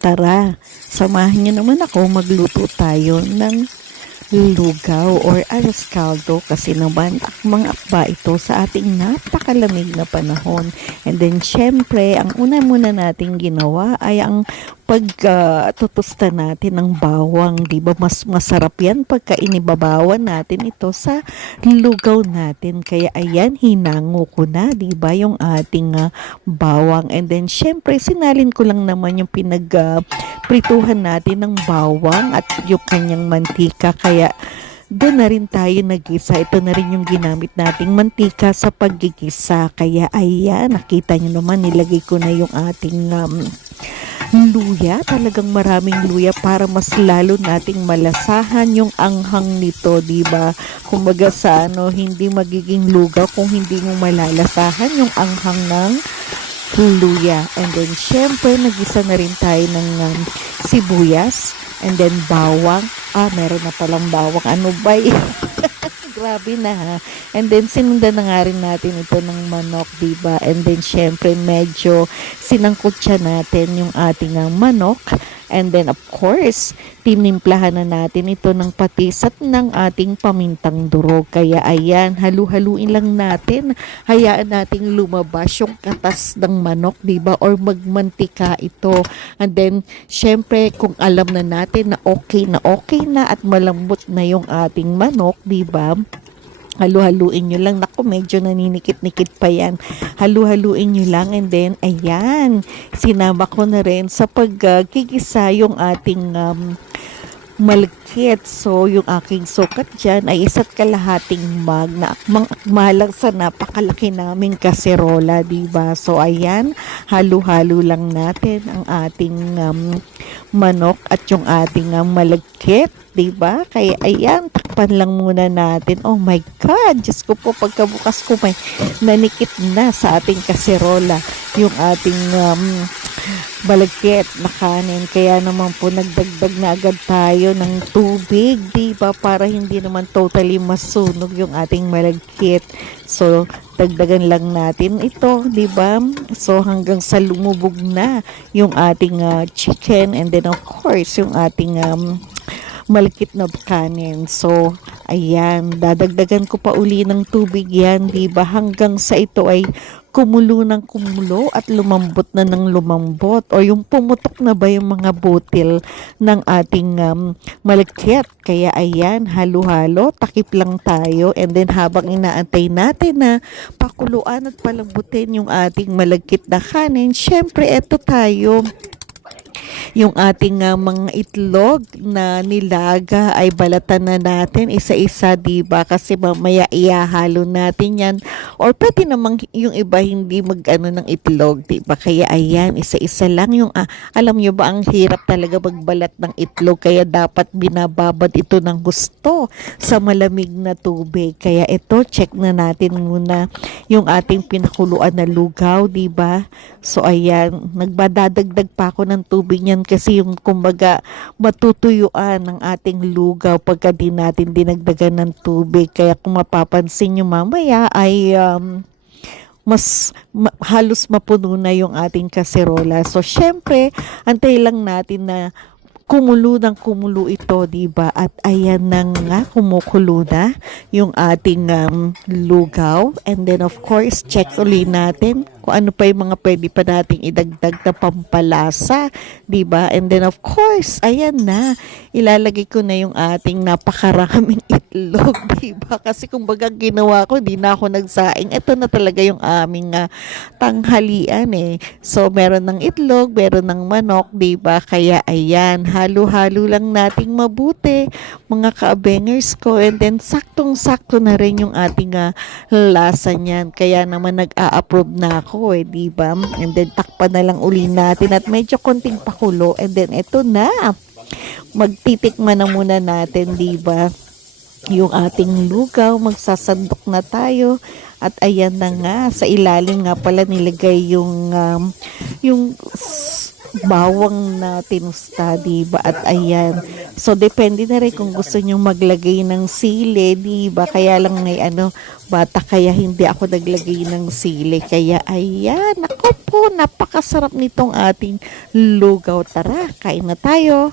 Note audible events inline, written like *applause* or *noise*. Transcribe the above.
tara, samahan niyo naman ako magluto tayo ng lugaw or alas caldo kasi naman akmang akba ito sa ating napakalamig na panahon. And then syempre, ang una muna nating ginawa ay ang pagtutusta natin ng bawang, 'di ba? Mas masarap 'yan pagka inibabawan natin ito sa lugaw natin. Kaya ayan, hinango ko na, 'di ba, yung ating ah, bawang. And then syempre, sinalin ko lang naman yung pinag prituhan natin ng bawang at yung kanyang mantika. Kaya doon na rin tayo nagisa. Ito na rin yung ginamit nating mantika sa paggigisa. Kaya ayan, nakita nyo naman, nilagay ko na yung ating um, luya. Talagang maraming luya para mas lalo nating malasahan yung anghang nito, di ba? Kumbaga sa ano, hindi magiging lugaw kung hindi mo malalasahan yung anghang ng luya. And then, syempre, nagisa na rin tayo ng um, sibuyas. And then, bawang. Ah, meron na palang bawang. Ano ba? *laughs* Grabe na. And then, sinundan na nga rin natin ito ng manok, diba? And then, syempre, medyo sinangkot siya natin yung ating ah, manok. And then, of course, tinimplahan na natin ito ng patis at ng ating pamintang durog. Kaya ayan, halu-haluin lang natin. Hayaan nating lumabas yung katas ng manok, di ba? Or magmantika ito. And then, syempre, kung alam na natin na okay na okay na at malambot na yung ating manok, di ba? Halu-haluin nyo lang. Naku, medyo naninikit-nikit pa yan. Halu-haluin nyo lang and then, ayan, sinama ko na rin sa pagkikisa yung ating um, malakit. So, yung aking sukat dyan ay isa't kalahating mag na akmang-akma lang sa napakalaki naming kaserola, diba? So, ayan, halo-halo lang natin ang ating um, manok at yung ating um, malagkit, ba? Kaya ayan, takpan lang muna natin. Oh my god, Diyos ko po pagkabukas ko may nanikit na sa ating kaserola yung ating um, balagkit na kanin. Kaya naman po nagdagdag na agad tayo ng tubig, 'di ba? Para hindi naman totally masunog yung ating malagkit. So, dagdagan lang natin ito, 'di ba? So hanggang sa lumubog na yung ating ah, chicken and then of course yung ating um, malakit na kanin. So, ayan, dadagdagan ko pa uli ng tubig yan, di ba? Hanggang sa ito ay kumulo ng kumulo at lumambot na ng lumambot o yung pumutok na ba yung mga butil ng ating um, malakit. Kaya ayan, halo-halo, takip lang tayo and then habang inaantay natin na pakuluan at palambutin yung ating malagkit na kanin, syempre eto tayo yung ating uh, mga itlog na nilaga ay balatan na natin isa-isa, di ba? Kasi mamaya iahalo natin yan. Or pwede namang yung iba hindi mag-ano ng itlog, di ba? Kaya ayan, isa-isa lang yung, ah, alam nyo ba, ang hirap talaga magbalat ng itlog. Kaya dapat binababad ito ng gusto sa malamig na tubig. Kaya ito, check na natin muna yung ating pinakuluan na lugaw, di ba? So ayan, nagbadadagdag pa ako ng tubig niyan kasi yung kumbaga matutuyuan ng ating lugaw pagka di natin dinagdagan ng tubig. Kaya kung mapapansin nyo mamaya ay um, mas ma- halos mapuno na yung ating kaserola. So, syempre, antay lang natin na kumulo ng kumulo ito, di ba? At ayan na nga, kumukulo na yung ating um, lugaw. And then, of course, check uli natin kung ano pa yung mga pwede pa nating idagdag na pampalasa, di ba? And then, of course, ayan na, ilalagay ko na yung ating napakaraming *laughs* itlog, di ba? Kasi kung baga ginawa ko, di na ako nagsaing. Ito na talaga yung aming uh, tanghalian eh. So, meron ng itlog, meron ng manok, di ba? Kaya, ayan, halo-halo lang nating mabuti, mga ka-bangers ko. And then, saktong-sakto na rin yung ating uh, lasa niyan. Kaya naman nag-a-approve na ako eh, di ba? And then, takpan na lang uli natin at medyo konting pakulo. And then, ito na. Magtitikman na muna natin, di ba? Yung ating lugaw, magsasandok na tayo. At ayan na nga, sa ilalim nga pala nilagay yung, um, yung bawang na tinusta, di ba? At ayan. So, depende na rin kung gusto nyong maglagay ng sili, di ba? Kaya lang may ano, bata, kaya hindi ako naglagay ng sili. Kaya ayan, ako po, napakasarap nitong ating lugaw. Tara, kain na tayo.